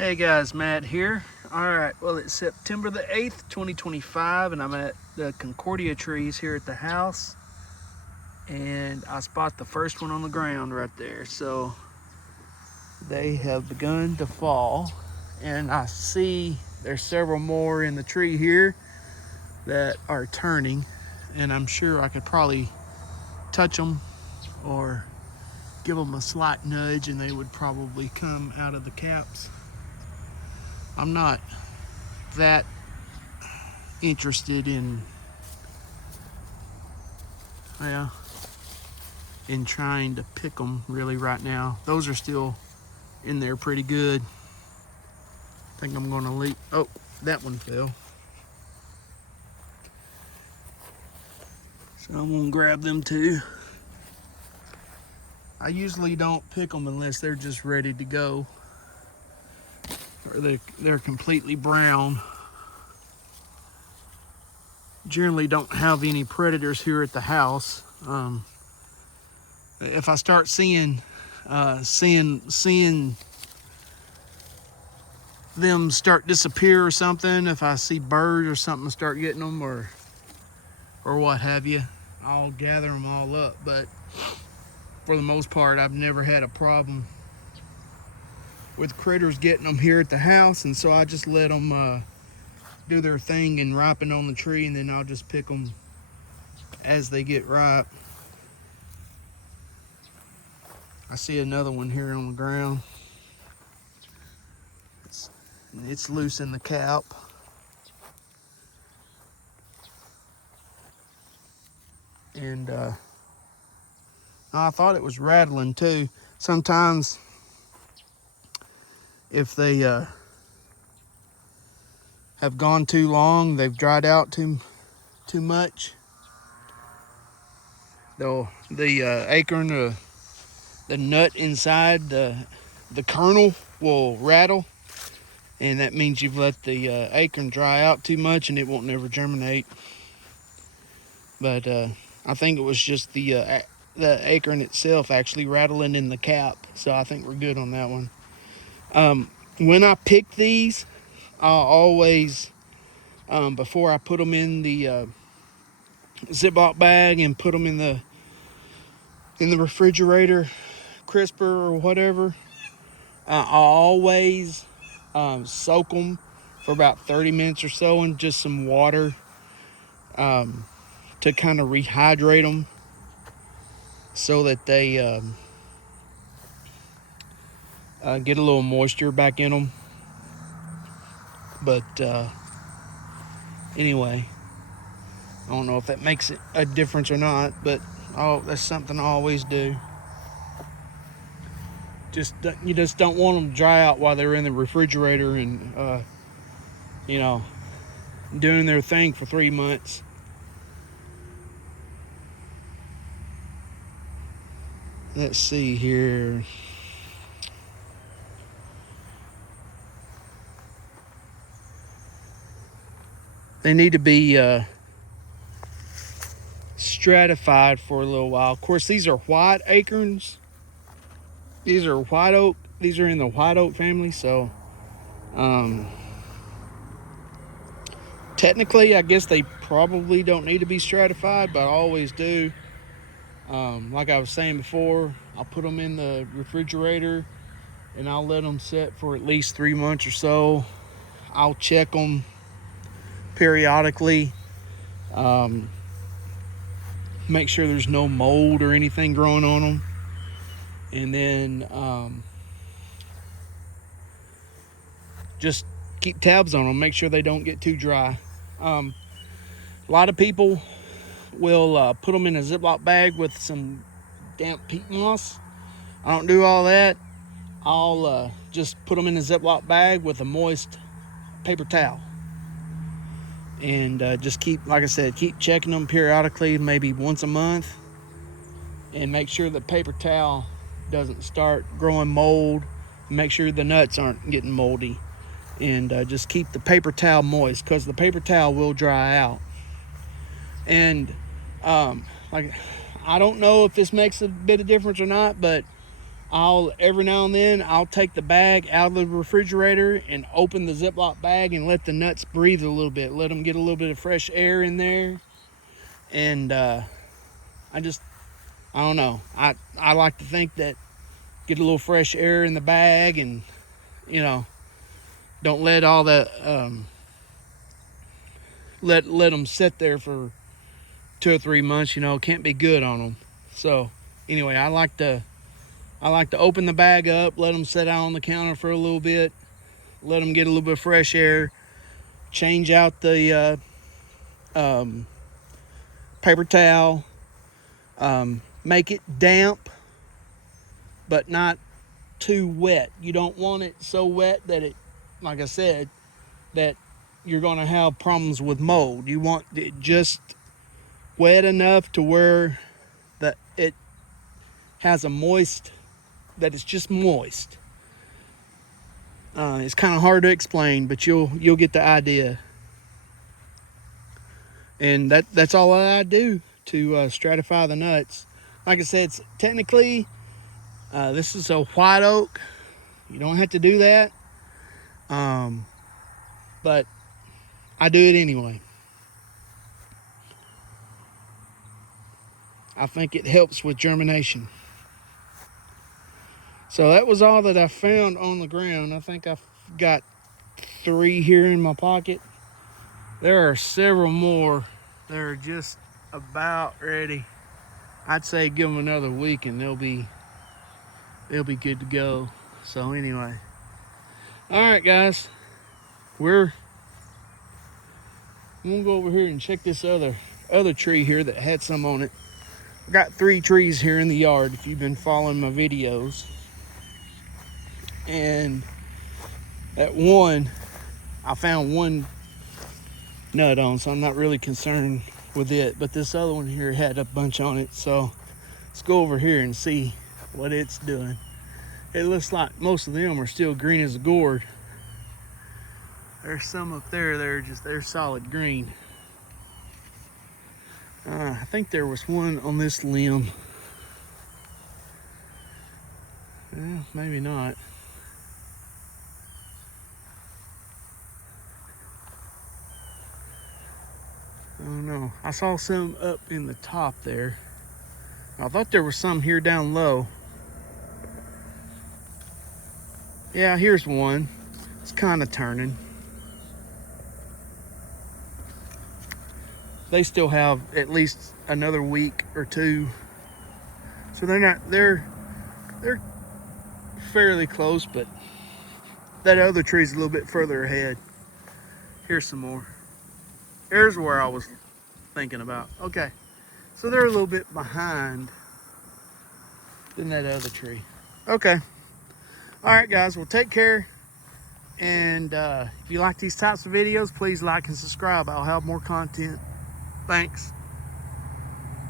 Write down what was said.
Hey guys, Matt here. Alright, well it's September the 8th, 2025, and I'm at the Concordia trees here at the house. And I spot the first one on the ground right there. So they have begun to fall. And I see there's several more in the tree here that are turning. And I'm sure I could probably touch them or give them a slight nudge and they would probably come out of the caps. I'm not that interested in trying to pick them really right now. Those are still in there pretty good. I think I'm gonna leave. Oh, that one fell. So I'm gonna grab them too. I usually don't pick them unless they're just ready to go or they're completely brown. Generally don't have any predators here at the house. If I start seeing them start disappear or something, if I see birds or something start getting them or what have you, I'll gather them all up. But for the most part, I've never had a problem with critters getting them here at the house, and so I just let them do their thing and ripen on the tree, and then I'll just pick them as they get ripe. I see another one here on the ground. It's loose in the cap. And I thought it was rattling too. Sometimes if they have gone too long, they've dried out too much, the acorn, the nut inside the kernel will rattle, and that means you've let the acorn dry out too much and it won't never germinate. But I think it was just the acorn itself actually rattling in the cap, so I think we're good on that one. When I pick these, I'll always, before I put them in the Ziploc bag and put them in the refrigerator, crisper or whatever, I'll always soak them for about 30 minutes or so in just some water to kind of rehydrate them so that they get a little moisture back in them. But anyway, I don't know if that makes a difference or not, but that's something I always do. You just don't want them to dry out while they're in the refrigerator and doing their thing for 3 months. Let's see here. They need to be stratified for a little while. Of course, these are white acorns. These are white oak. These are in the white oak family, so technically I guess they probably don't need to be stratified, but I always do. Like I was saying before, I'll put them in the refrigerator and I'll let them sit for at least 3 months or so. I'll check them periodically, make sure there's no mold or anything growing on them, and then just keep tabs on them, make sure they don't get too dry. A lot of people will put them in a Ziploc bag with some damp peat moss. I don't do all that. I'll just put them in a Ziploc bag with a moist paper towel, and just keep, like I said, keep checking them periodically, maybe once a month, and make sure the paper towel doesn't start growing mold. Make sure the nuts aren't getting moldy, and just keep the paper towel moist, because the paper towel will dry out. And I don't know if this makes a bit of difference or not, but every now and then I'll take the bag out of the refrigerator and open the Ziploc bag and let the nuts breathe a little bit, let them get a little bit of fresh air in there. And I don't know, I like to think that get a little fresh air in the bag, and you know, don't let all the let them sit there for 2 or 3 months. You know, can't be good on them. So anyway, I like to open the bag up, let them sit out on the counter for a little bit, let them get a little bit of fresh air, change out the paper towel, make it damp but not too wet. You don't want it so wet that it, like I said, that you're going to have problems with mold. You want it just wet enough to where it has a moist, that it's just moist. It's kind of hard to explain, but you'll get the idea. And that's all I do to stratify the nuts. Like I said, it's technically this is a white oak. You don't have to do that, but I do it anyway. I think it helps with germination. So that was all that I found on the ground. I think I've got 3 here in my pocket. There are several more that are just about ready. I'd say give them another week and they'll be good to go. So anyway, all right guys, I'm gonna go over here and check this other tree here that had some on it. I got 3 trees here in the yard if you've been following my videos. And that one, I found 1 nut on, so I'm not really concerned with it. But this other one here had a bunch on it, so let's go over here and see what it's doing. It looks like most of them are still green as a gourd. There's some up there, they're solid green. I think there was one on this limb. Well, maybe not. I don't know. I saw some up in the top there. I thought there was some here down low. Yeah, here's one. It's kind of turning. They still have at least another week or 2. So they're fairly close, but that other tree's a little bit further ahead. Here's some more. Here's where I was thinking about. Okay, so they're a little bit behind than that other tree. Okay. All right, guys, well, take care. And if you like these types of videos, please like and subscribe. I'll have more content. Thanks.